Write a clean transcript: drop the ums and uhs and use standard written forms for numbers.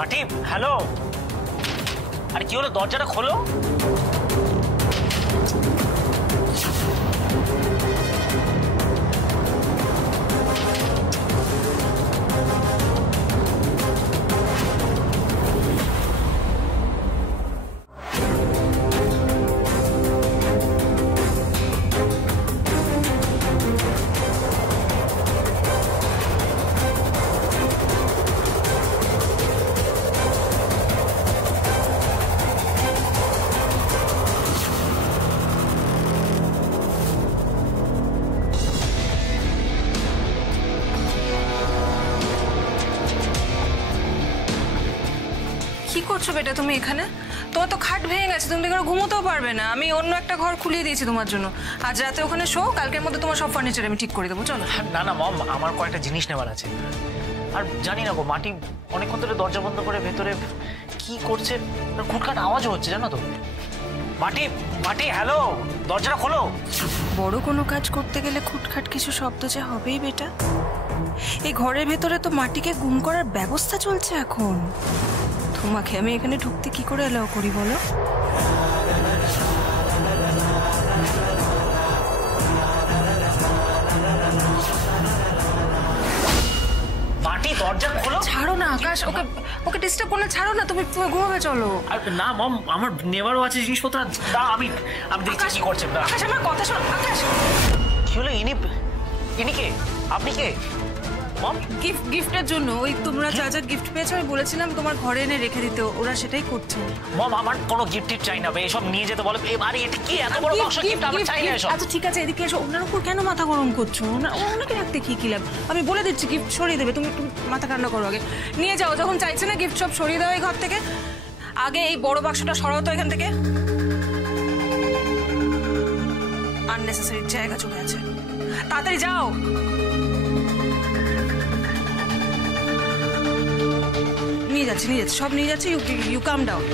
মাটি, হ্যালো। আরে কি হলো, দরজাটা খোলো। কি করছো বেটা তুমি এখানে? তোমার তো খাট ভেঙে গেছে, তুমি এখানে ঘুমোতেও পারবে না। আমি অন্য একটা ঘর খুলিয়ে দিয়েছি তোমার জন্য। আজ রাতে ওখানে শো, কালকের মধ্যে তোমার সব ফার্নিচার আমি ঠিক করে দেবো। চলো। না না মম, আমার কয়েকটা জিনিস নেওয়ার আছে। আর জানি না গো, মাটি অনেকক্ষণ ধরে দরজা বন্ধ করে ভেতরে কি করছে, খুটখাট আওয়াজও হচ্ছে জানো তো। মাটি, মাটি, হ্যালো, দরজাটা খোলো। বড় কোনো কাজ করতে গেলে খুটখাট কিছু শব্দ যে হবেই বেটা। এই ঘরের ভেতরে তো মাটিকে গুম করার ব্যবস্থা চলছে এখন। তোমাকে আমি এখানে ঢুকতে কি করে এলাও করি বলো? মাটি, দরজা খোলো। ছাড়ো না আকাশ, ওকে ওকে ডিস্টার্ব করলে ছাড়ো না। তুমি ঘুমাবে চলো। না মম, আমার নেওয়ারও আছে জিনিসপত্র। আমি দেখছি কি করছেন। আকাশ আমার কথা শোনো। আকাশ কি হলো? ইনি কে? আপনি কে? গিফটের জন্য ওই তোমরা যা যা গিফট পেয়েছো আমি বলেছিলাম তোমার ঘরে এনে রেখে দিতে, ওরা সেটাই করছে। মম, আমার কোনো গিফট চাই না, এসব নিয়ে যেতে বলো। আরে এটা কি এত বড় বক্স গিফট? আমার চাই না এসব। আচ্ছা ঠিক আছে, এদিকে এসো। ওনার উপর কেন মাথা গরম করছো? ওনাকে রাখতে কি লাভ? আমি বলে দিচ্ছি গিফট সরিয়ে দেবে। তুমি মাথা ঠান্ডা করো, আগে নিয়ে যাও। যখন চাইছে না গিফট সব সরিয়ে দাও এই ঘর থেকে। আগে এই বড় বাক্সটা সরাও তো এখান থেকে। আননেসেসারি জায়গা চলে আছে, তাড়াতাড়ি যাও। নিয়ে যাচ্ছি, সব নিয়ে যাচ্ছি। You come down.